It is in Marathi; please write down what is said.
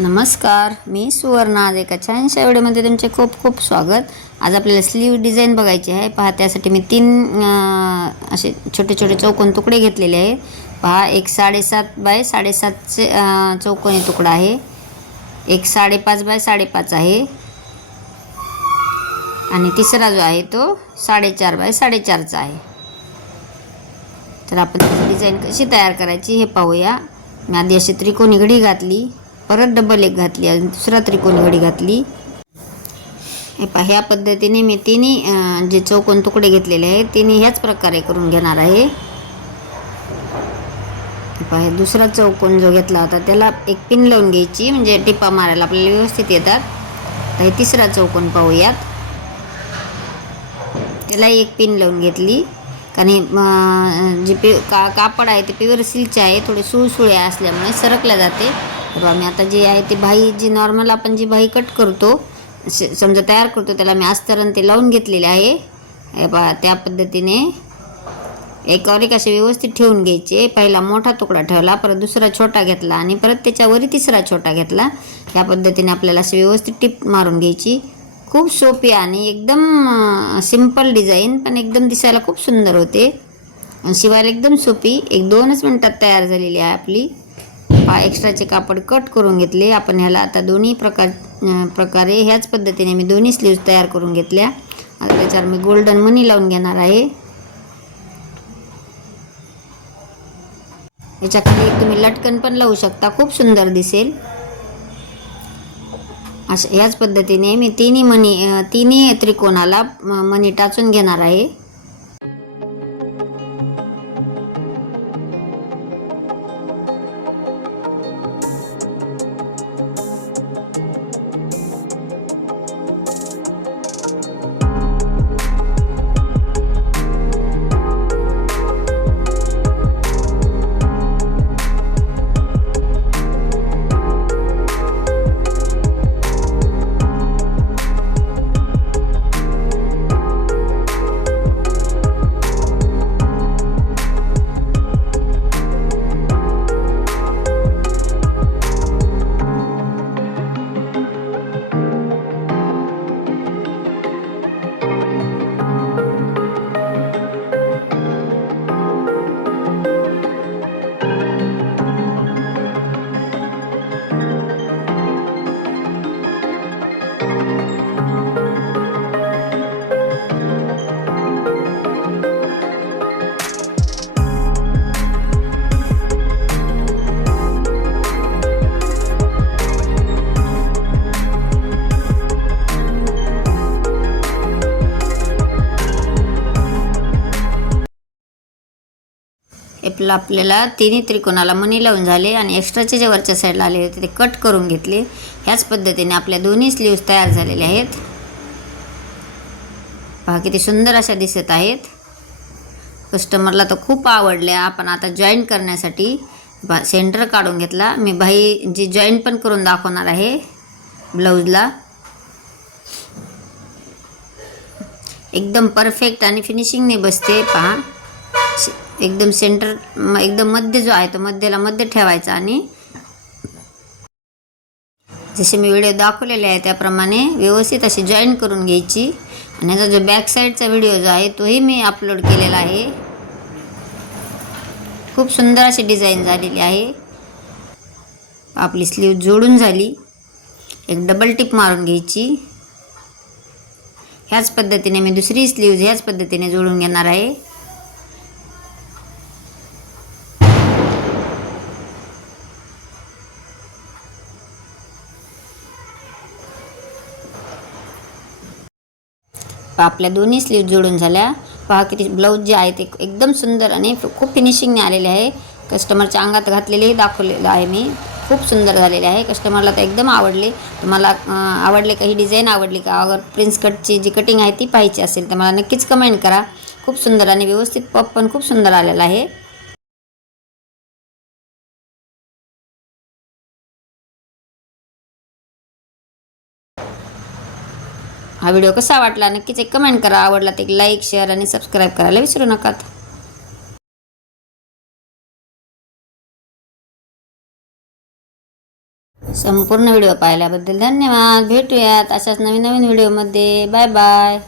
नमस्कार मी सुवर्णा आज एका छानशा व्हिडिओमध्ये तुमचे खूप खूप स्वागत. आज आपल्याला स्लीव डिझाईन बघायची आहे. पहा त्यासाठी मी तीन असे छोटे छोटे चौकोन तुकडे घेतलेले आहे. पहा एक साडेसात बाय साडेसातचे चौकोनी तुकडा आहे. एक साडेपाच बाय साडेपाच आहे. आणि तिसरा जो आहे तो साडेचार बाय साडेचारचा आहे. तर आपण डिझाईन कशी तयार करायची हे पाहूया. मी आधी अशी त्रिकोणी घडी घातली. परत डबल एक घातली. आणि दुसरा त्रिकोणी घडी घातली. हे पहा ह्या पद्धतीने मी तिन्ही जे चौकोन तुकडे घेतलेले आहेत तिन्ही ह्याच प्रकारे करून घेणार आहे. हे पहा दुसरा चौकोन जो घेतला होता त्याला एक पिन लावून घ्यायची. म्हणजे टिपा मारायला आपल्याला व्यवस्थित येतात. तर हे तिसरा चौकोन पाहूयात. त्याला एक पिन लावून घेतली. कारण जे पि का कापड आहे ते प्युअर सिल्कचे आहे. थोडे सुळसुळे असल्यामुळे सरकल्या जाते. तर आम्ही आता जे आहे ते भाई जी नॉर्मल आपण जी भाई कट करतो स- समजा तयार करतो त्याला मी अस्तरण ते लावून घेतलेले आहे. पहा त्या पद्धतीने एकावर एक असे व्यवस्थित ठेवून घ्यायचे. पहिला मोठा तुकडा ठेवला परत दुसरा छोटा घेतला आणि परत त्याच्यावरही तिसरा छोटा घेतला. या पद्धतीने आपल्याला असे व्यवस्थित टिप मारून घ्यायची. खूप सोपी आणि एकदम सिंपल डिझाईन पण एकदम दिसायला खूप सुंदर होते. शिवायला एकदम सोपी एक दोनच मिनटात तयार झालेली आहे आपली. हा एक्स्ट्राचे कापड कट करून घेतले. आपण ह्याला आता दोन्ही प्रकार प्रकारे ह्याच पद्धतीने मी दोन्ही स्लीव्ज तयार करून घेतल्या. आता त्याच्यावर मी गोल्डन मनी लावून घेणार आहे. याच्याखाली एक तुम्ही लटकन पण लावू शकता. खूप सुंदर दिसेल. अशा ह्याच पद्धतीने मी तिन्ही मनी तिन्ही त्रिकोणाला म- टाचून घेणार आहे. आपलं आपल्याला तिन्ही त्रिकोणाला मणी लावून झाले आणि एक्स्ट्राचे जे वरच्या साईडला आले होते ते कट करून घेतले. ह्याच पद्धतीने आपल्या दोन्ही स्लीव्ज तयार झालेल्या आहेत. पहा किती सुंदर अशा दिसत आहेत. कस्टमरला तर खूप आवडल्या. आपण आता जॉईन करण्यासाठी बा सेंटर काढून घेतला. मी बाई जी जॉईन पण करून दाखवणार आहे ब्लाऊजला एकदम परफेक्ट आणि फिनिशिंगने बसते. पहा. एकदम सेंटर म- एकदम मध्य जो आहे तो मध्यला मध्य ठेवायचा आणि जसे मी व्हिडिओ दाखवलेले आहे त्याप्रमाणे व्यवस्थित अशी जॉईन करून घ्यायची. आणि ह्याचा जो बॅक साईडचा व्हिडिओ जो आहे तोही मी अपलोड केलेला आहे. खूप सुंदर अशी डिझाईन झालेली आहे. आपली स्लीव जोडून झाली. एक डबल टिप मारून घ्यायची. ह्याच पद्धतीने मी दुसरी स्लीव्ज ह्याच पद्धतीने जोडून घेणार आहे. आपल्या दोन्ही स्लीव जोडून झाल्या. पहा किती ब्लाऊज जे आहे ते एकदम सुंदर आणि खूप फिनिशिंगने आलेले आहे. कस्टमरच्या अंगात घातलेलेही दाखवलेलं आहे मी. खूप सुंदर झालेले आहे. कस्टमरला तर एकदम आवडले. तुम्हाला आवडले का ही डिझाईन आवडली का? अगर प्रिन्स कटची जी कटिंग आहे ती पाहायची असेल तर मला नक्कीच कमेंट करा. खूप सुंदर आणि व्यवस्थित पप पण खूप सुंदर आलेला आहे. हा व्हिडिओ कसा वाटला नक्कीच एक कमेंट करा. आवडला तर एक लाईक शेअर आणि सबस्क्राईब करायला विसरू नका संपूर्ण व्हिडिओ पाहिल्याबद्दल धन्यवाद. भेटूयात अशाच नवीन नवीन व्हिडिओमध्ये. Bye bye